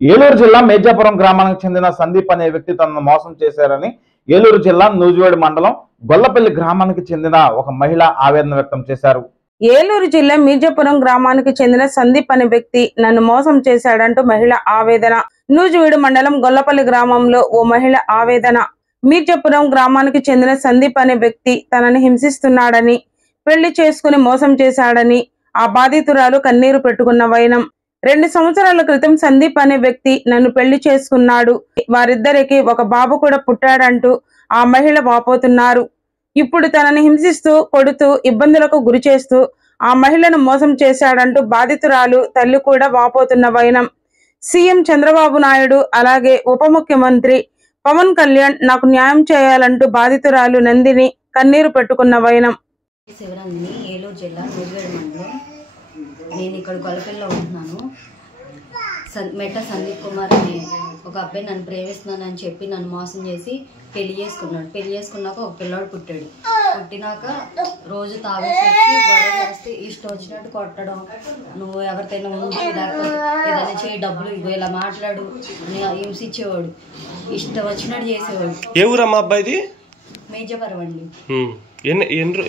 ఏలూరు జిల్లా మేజాపురం గ్రామానికి చెందిన సందీప్ అనే వ్యక్తి తనను మోసం చేశారని ఏలూరు జిల్లా నూజివేడు మండలం గొల్లపల్లి గ్రామానికి చెందిన ఒక మహిళ ఆవేదన వ్యక్తం చేశారు. ఏలూరు జిల్లా మీర్జాపురం గ్రామానికి చెందిన సందీప్ అనే వ్యక్తి నన్ను మోసం చేశాడంటూ మహిళ ఆవేదన. నూజివేడు మండలం గొల్లపల్లి గ్రామంలో ఓ మహిళ ఆవేదన. మీర్జాపురం గ్రామానికి చెందిన సందీప్ అనే వ్యక్తి తనని హింసిస్తున్నాడని, పెళ్లి చేసుకుని మోసం చేశాడని ఆ బాధితురాలు కన్నీరు పెట్టుకున్న వైనం. 2 సంవత్సరాల క్రితం సందీప్ అనే వ్యక్తి నన్ను పెళ్లి చేసుకున్నాడు, వారిద్దరికి ఒక బాబు కూడా పుట్టాడంటూ ఆ మహిళ వాపోతున్నారు. ఇప్పుడు తనని హింసిస్తూ, కొడుతూ, ఇబ్బందులకు గురి చేస్తూ ఆ మహిళను మోసం చేశాడంటూ బాధితురాలు తల్లి కూడా వాపోతున్న వైనం. సీఎం చంద్రబాబు నాయుడు అలాగే ఉప ముఖ్యమంత్రి పవన్ కళ్యాణ్ నాకు న్యాయం చేయాలంటూ బాధితురాలు నందిని కన్నీరు పెట్టుకున్న వైనం. ఏలూరు జిల్లా నూజివేడు మండలం. నేను ఇక్కడ గొల్లపల్లిలో ఉంటున్నాను. మెట్ట సందీప్ కుమార్ అనే ఒక అబ్బాయి నన్ను ప్రేమిస్తున్నానని చెప్పి నన్ను మోసం చేసి పెళ్లి చేసుకున్నాడు. పెళ్లి చేసుకున్నాక ఒక పిల్లాడు పుట్టాడు. పుట్టినాక రోజు తాగేసి గొడవ చేస్తే ఇష్టం వచ్చినట్టు కొట్టడం, నువ్వు ఎవరితోనైనా ఉండి లేకపోతే ఏదైనా చేయి, డబ్బులు ఇవ్వు, ఇలా మాట్లాడు హింసించేవాడు. ఇష్టం వచ్చినట్టు చేసేవాడు. ఏ ఊరమ్మా అబ్బాయిది? మేజాపురం అండి.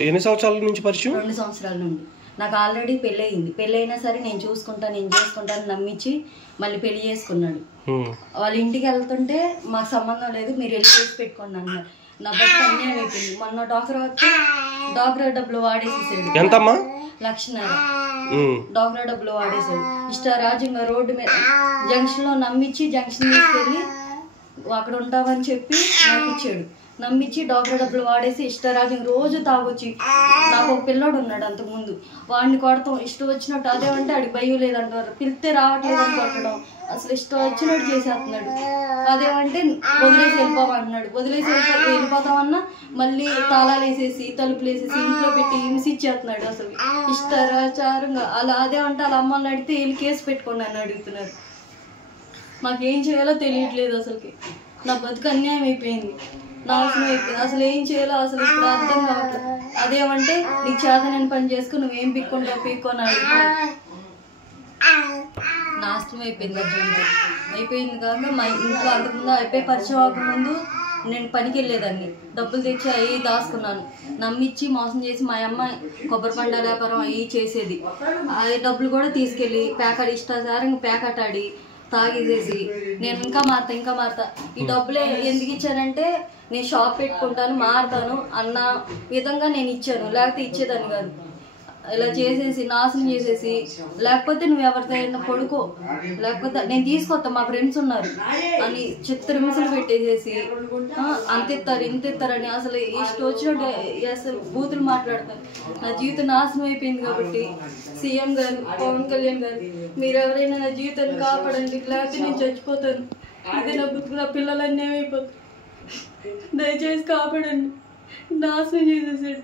ఎన్ని సంవత్సరాల నుంచి పరిచయం? 2 సంవత్సరాల నుండి. నాకు ఆల్రెడీ పెళ్ళి అయింది. పెళ్ళి అయినా సరే నేను చూసుకుంటాను, నేను చేసుకుంటాను నమ్మించి మళ్ళీ పెళ్లి చేసుకున్నాడు. వాళ్ళ ఇంటికి వెళ్తుంటే మాకు సంబంధం లేదు, మీరు వెళ్ళి చేసి పెట్టుకోండి అన్నారు. నా బతుకు అన్యాయం అయిపోయింది. మొన్న డాక్రా డబ్బులు వాడేసేసాడు. ఎంతమ్మా? 1,00,000 డాక్రా డబ్బులు వాడేసాడు. ఇష్టారాజ్యంగా రోడ్డు మీద జంక్షన్ లో నమ్మించి జంక్షన్ తీసుకెళ్ళి అక్కడ ఉంటామని చెప్పి నమ్మించాడు. నమ్మించి డాక్టర్ డబ్బులు వాడేసి ఇష్టరాజ్యం రోజు తాగొచ్చి, నాకు ఒక పిల్లోడు ఉన్నాడు అంతకుముందు, వాడిని కొడతాం ఇష్టం వచ్చినట్టు. అదేమంటే ఆడికి భయం లేదంటారు, పిలిస్తే రావట్లేదని కొట్టడం, అసలు ఇష్టం వచ్చినట్టు చేసేస్తున్నాడు. అదేమంటే వదిలేసి వెళ్ళిపోమంటున్నాడు. వదిలేసి వెళ్ళిపోతామన్నా మళ్ళీ తాళాలు వేసేసి తలుపులు వేసేసి ఇంట్లో పెట్టి హింసిచ్చేస్తున్నాడు. అసలు ఇష్టాచారంగా అలా. అదేమంటే వాళ్ళ అమ్మల్ని అడిగితే వీళ్ళు కేసు పెట్టుకోండి అని అడుగుతున్నారు. మాకేం చేయాలో తెలియట్లేదు. అసలుకి నా బతుకు అన్యాయం అయిపోయింది, నాశనం అయిపోయింది. అసలు ఏం చేయాలో అసలు ఇప్పుడు అర్థం కావట్లేదు. అదేమంటే నీకు చేతనని పని చేసుకుని నువ్వేం పిక్కుంటావు పిక్కొని అడుగుతావు. నాశనం అయిపోయింది. జీవితం అయిపోయింది కాక మా ఇంట్లో అంతకుముందు అయిపోయి పరిచయం అవ్వకముందు నేను పనికి వెళ్ళేదాన్ని, డబ్బులు తెచ్చి అవి దాచుకున్నాను. నమ్మిచ్చి మోసం చేసి మా అమ్మ కొబ్బరి పండ్ల వ్యాపారం అవి చేసేది. ఆ డబ్బులు కూడా తీసుకెళ్ళి ప్యాకెట్ ఇష్టాచారంగా ప్యాకెట్ ఆడి తాగేసేసి నేను ఇంకా మారుతా ఈ డబ్బులే ఎందుకు ఇచ్చానంటే నేను షాప్ పెట్టుకుంటాను, మారుతాను అన్న విధంగా నేను ఇచ్చాను, లేకపోతే ఇచ్చేదాన్ని కాదు. ఇలా చేసేసి నాశనం చేసేసి, లేకపోతే నువ్వు ఎవరితో పడుకో, లేకపోతే నేను తీసుకొస్తా, మా ఫ్రెండ్స్ ఉన్నారు అని చిత్రహింసలు పెట్టేసేసి అంతెత్తారు ఇంతెత్తారని అసలు ఇష్టం వచ్చినట్టు అసలు బూతులు మాట్లాడతాను. నా జీవితం నాశనం అయిపోయింది. కాబట్టి సీఎం గారు, పవన్ కళ్యాణ్ గారు, మీరు ఎవరైనా నా జీవితాన్ని కాపాడండి, లేకపోతే నేను చచ్చిపోతాను. ఇదే నా బుద్ధి, నా పిల్లలన్నీ ఏమైపోతారు. దయచేసి కాపాడండి. నాశనం చేసేసాడు.